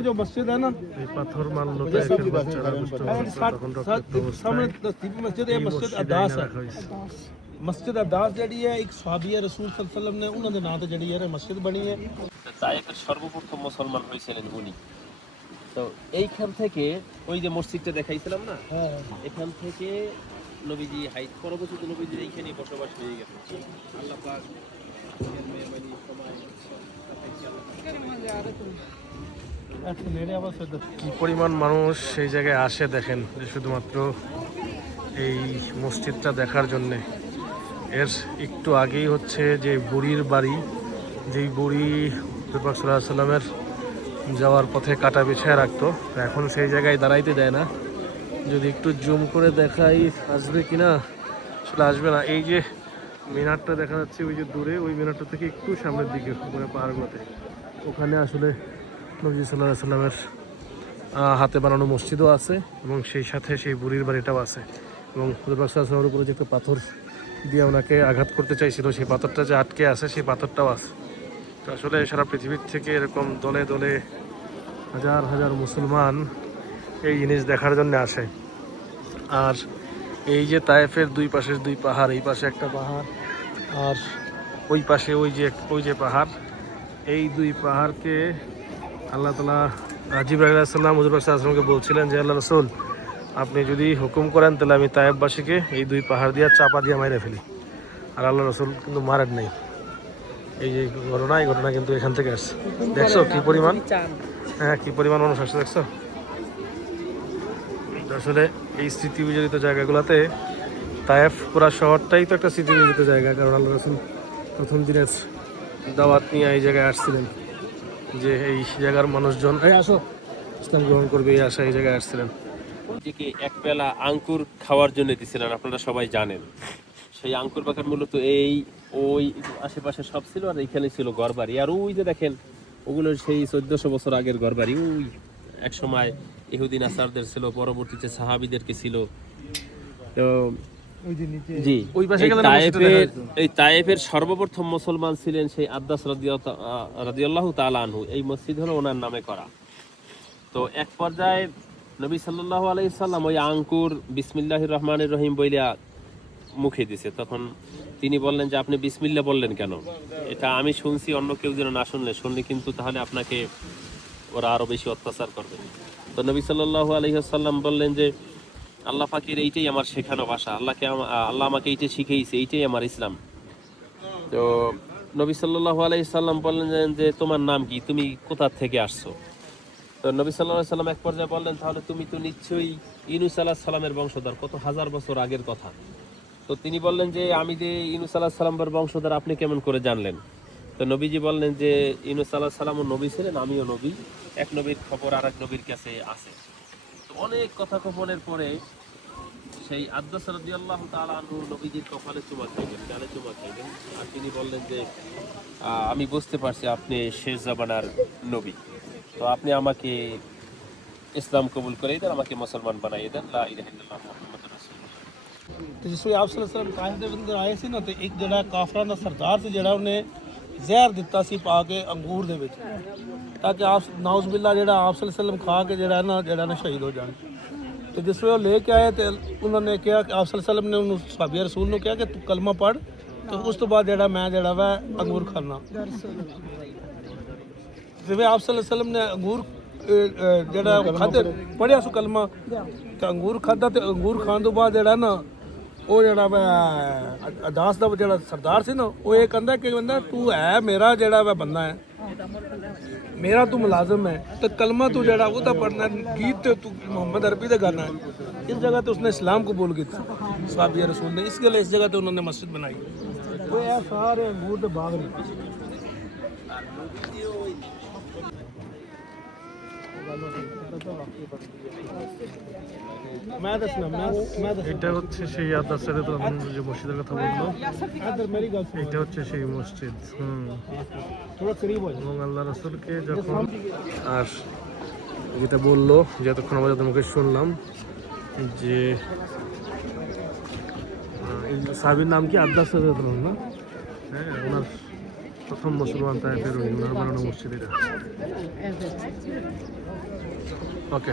में जो मस्जिद है ना, এই পাথর মানলো তায়েফের বাচ্চারা দুষ্ট তখন রক্তাক্ত सामने অবস্থায় तस्दीक मस्जिद है, এই मस्जिद মসজিদে अदास এনে है। রাখা হয়েছে। मस्जिद अदास जड़ी है एक सहाबी रसूल सल्लल्लाहु अलैहि वसल्लम ने उन्होंने नाम तो जड़ी है मस्जिद बनी है। তায়েফের সর্বপ্রথম মুসলমান হয়েছিলেন উনি। তো এইখান থেকে ওই যে মসজিদটা দেখাইছিলাম না, এখান থেকে নবীজি হাইট পরবর্তীতে নবীজির এইখানেই বসবাস হয়ে গেছে। আল্লাহ পাক এর মেহরবানি সময় কি পরিমাণ মানুষ সেই জায়গায় আসে দেখেন, যে শুধুমাত্র এই মসজিদটা দেখার জন্যে। এর একটু আগেই হচ্ছে যে বুড়ির বাড়ি, যেই বুড়ি হুজুর সাল্লাল্লাহু আলাইহি সাল্লামের যাওয়ার পথে কাটা বিছায় রাখতো, এখন সেই জায়গায় দাঁড়াইতে দেয় না। যদি একটু জুম করে দেখাই আসবে কিনা, আসলে আসবে না। এই যে মিনারটা দেখা যাচ্ছে ওই যে দূরে, ওই মিনারটা থেকে একটু সামনের দিকে উপরে পাহাড়গুলোতে, ওখানে আসলে নবী সাল্লাল্লাহু আলাইহি সাল্লামের হাতে বানানো মসজিদও আছে এবং সেই সাথে সেই বুড়ির বাড়িটাও আছে। এবং হুজুর সাল্লাল্লাহু আলাইহি সাল্লামের উপরে যে একটা পাথর দিয়ে ওনাকে আঘাত করতে চাইছিল, সেই পাথরটা যে আটকে আছে, সেই পাথরটাও আছে। তো আসলে সারা পৃথিবীর থেকে এরকম দলে দলে হাজার হাজার মুসলমান এই জিনিস দেখার জন্য আসে। আর এই যে তায়েফের দুই পাশের দুই পাহাড়, এই পাশে একটা পাহাড় আর ওই পাশে ওই যে পাহাড়, এই দুই পাহাড়কে আল্লাহ তাআলা জিবরাইল আলাইহিস সালাম হুজুর সাল্লাল্লাহু আলাইহি ওয়াসাল্লামকে বলছিলেন যে আল্লাহ রাসূল, আপনি যদি হুকুম করেন তাহলে আমি তায়েফবাসীকে এই দুই পাহাড় দিয়ে চাপা দিয়ে মাইরে ফেলি। আর আল্লাহ রাসূল কিন্তু মারেন নাই। এই যে ঘটনা, এই ঘটনা কিন্তু এখান থেকে আসছে। দেখছো কি পরিমাণ, হ্যাঁ কি পরিমাণ মানুষ আসছে দেখছো। আসলে এই স্মৃতি বিজড়িত জায়গাগুলোতে তায়েফ পুরা শহরটাই তো একটা স্মৃতি বিজড়িত জায়গা, কারণ আল্লাহ রাসূল প্রথম দিনের দাওয়াত নিয়ে এই জায়গায় আসছিলেন, যে এই জায়গার মানুষজন আসো ইসলাম গ্রহণ করবে, এই আশা এই জায়গায় আসছিলেন। থেকে এক বেলা আঙ্কুর খাওয়ার জন্য দিছিলেন, আপনারা সবাই জানেন। সেই আঙ্কুর বাগান মূলত ওই আশেপাশে সব ছিল, আর এইখানে ছিল ঘরবাড়ি। আর ওই যে দেখেন, ওগুলো সেই 1400 বছর আগের ঘরবাড়ি। ওই এক সময় ইহুদি নাসারদের ছিল, পরবর্তীতে সাহাবীদেরকে ছিল। তো জি, ওই পাশে গেলে এই তায়েফের সর্বপ্রথম মুসলমান ছিলেন সেই আদ্দাস রাদিয়াল্লাহু তাআলা আনহু। এই মসজিদ হলো ওনার নামে করা। তো এক পর্যায়ে নবী সাল্লাল্লাহু আলাইহি সাল্লাম ওই আঙ্কুর বিসমিল্লাহির রহমানির রহিম বইলা মুখে দিছে। তখন তিনি বললেন যে আপনি বিসমিল্লাহ বললেন কেন? এটা আমি শুনছি, অন্য কেউ যেন না শুনলে কিন্তু তাহলে আপনাকে ওরা আরো বেশি অত্যাচার করবে। তো নবী সাল্লাল্লাহু আলাইহি সাল্লাম বললেন যে আল্লাহ পাকের এইটাই আমার শেখানো ভাষা, আল্লাহ আমাকে এইটাই শিখিয়েছে, এইটাই আমার ইসলাম। তো নবী সাল্লাল্লাহু আলাইহি সাল্লাম বললেন যে তোমার নাম কি, তুমি কোথা থেকে আসছো? তো নবী সাল্লাল্লাহু আলাইহি সাল্লাম এক পর্যায়ে বললেন, তাহলে তুমি তো নিশ্চয়ই ইউনূস আলাইহিস সালামের বংশধর, কত হাজার বছর আগের কথা। তো তিনি বললেন যে আমি যে ইউনূস আলাইহিস সালামের বংশধর আপনি কেমন করে জানলেন? তো নবীজি বললেন যে ইউনূস আলাইহিস সালামও নবী ছিলেন, আমিও নবী, এক নবীর খবর আর এক নবীর কাছে আছে। তো অনেক কথা গোপনের পরে সেই আদ্দাস রাদিয়াল্লাহু তাআলা আনহু নবীজির কপালে চুমা খাইলেন, গালে চুমা খাইলেন। আর তিনি বললেন যে আমি বুঝতে পারছি আপনি শেষ জামানার নবী, তো আপনি আমাকে इस्लाम कबूल करे इधर আমাকে মুসলমান বানাই দেন, লা ইলাহা ইল্লাল্লাহ মুহাম্মাদুর রাসূলুল্লাহ। तो जिसमें आप सल्लल्लाहु अलैहि वसल्लम ताइफ दे अंदर आए सी ना, तो एक जड़ा काफरा दा सरदार से जड़ा उन्हें ਜ਼ਹਿਰ ਦਿੱਤਾ ਸੀ ਪਾ ਕੇ ਅੰਗੂਰ ਦੇ ਵਿੱਚ, ਤਾਂ ਕਿ ਆਪ ਨਾਉਜ਼ ਬਿल्ला ਜਿਹੜਾ ਆਪ ਸੱਲੱਲਾहु अलैहि वसल्लम खा के ਜਿਹੜਾ ਨਾ ਸ਼ਹੀਦ ਹੋ ਜਾਣ। ਤੇ ਜਿਸ ਵੇਲੇ ਉਹ ਲੈ ਕੇ ਆਏ ਤੇ ਉਹਨਾਂ ਨੇ ਕਿਹਾ ਕਿ ਆਪ ਸੱਲੱਲਾहु अलैहि वसल्लम ਨੇ ਉਹਨੂੰ ਸਾਬੀ ਰਸੂਲ ਨੂੰ ਕਿਹਾ ਕਿ ਤੂੰ ਕਲਮਾ ਪੜ੍ਹ, ਤੇ ਉਸ ਤੋਂ ਬਾਅਦ ਮੈਂ ਵਾ ਅੰਗੂਰ ਖਾਣਾ। ਜਿਵੇਂ ਆਪ ਸੱਲੱਲਾहु अलैहि वसल्लम ਨੇ ਅੰਗੂਰ ਜਿਹੜਾ ਖਾਧੇ, ਪੜ੍ਹਿਆ ਸੋ ਕਲਮਾ ਤੇ ਅੰਗੂਰ ਖਾਧਾ, ਤੇ ਅੰਗੂਰ ਖਾਣ ਤੋਂ ਬਾਅਦ ਜਿਹੜਾ ਨਾ ਉਹ ਜਿਹੜਾ ਵਾ ਅਦਾਸ ਦਾ ਜਿਹੜਾ ਸਰਦਾਰ ਸੀ ਨਾ, ਉਹ ਇਹ ਕਹਿੰਦਾ ਕਿ ਬੰਦਾ ਤੂੰ ਹੈ ਮੇਰਾ ਜਿਹੜਾ ਵਾ ਬੰਦਾ ਹੈ, ਮੇਰਾ ਤੂੰ ਮੁਲਾਜ਼ਮ ਹੈ, ਤੇ ਕਲਮਾ ਤੂੰ ਜਿਹੜਾ ਉਹਦਾ ਪੜਨਾ, ਗੀਤ ਤੇ ਤੂੰ ਮੁਹੰਮਦ ਅਰਬੀ ਦਾ ਗਾਣਾ ਹੈ। ਇਸ ਜਗ੍ਹਾ ਤੇ ਉਸਨੇ ਇਸਲਾਮ ਕਬੂਲ ਕੀਤਾ ਸਾਹਬੀ ਰਸੂਲ ਨੇ, ਇਸ ਗੱਲ ਇਸ ਜਗ੍ਹਾ ਤੇ ਉਹਨਾਂ ਨੇ ਮਸਜਿਦ ਬਣਾਈ। ਉਹ ਇਹ ਸਾਰੇ ਅੰਗੂਰ ਦੇ ਬਾਗ ਨੇ। এটা হচ্ছে সেই আদ্দাস রাদিয়াল্লাহু আনহু যে মসজিদের কথা বললো, এটা হচ্ছে সেই মসজিদ। এবং আল্লাহ রাসূলকে যখন আর যেটা বললো, যতক্ষণ আমরা যাদের মুখে শুনলাম, যে সাহাবীর নাম কি আদ্দাস রাদিয়াল্লাহু আনহু না? হ্যাঁ, ওনার প্রথম মুসলমান তায়েফের ওনার বানানো মসজিদ এটা। ওকে।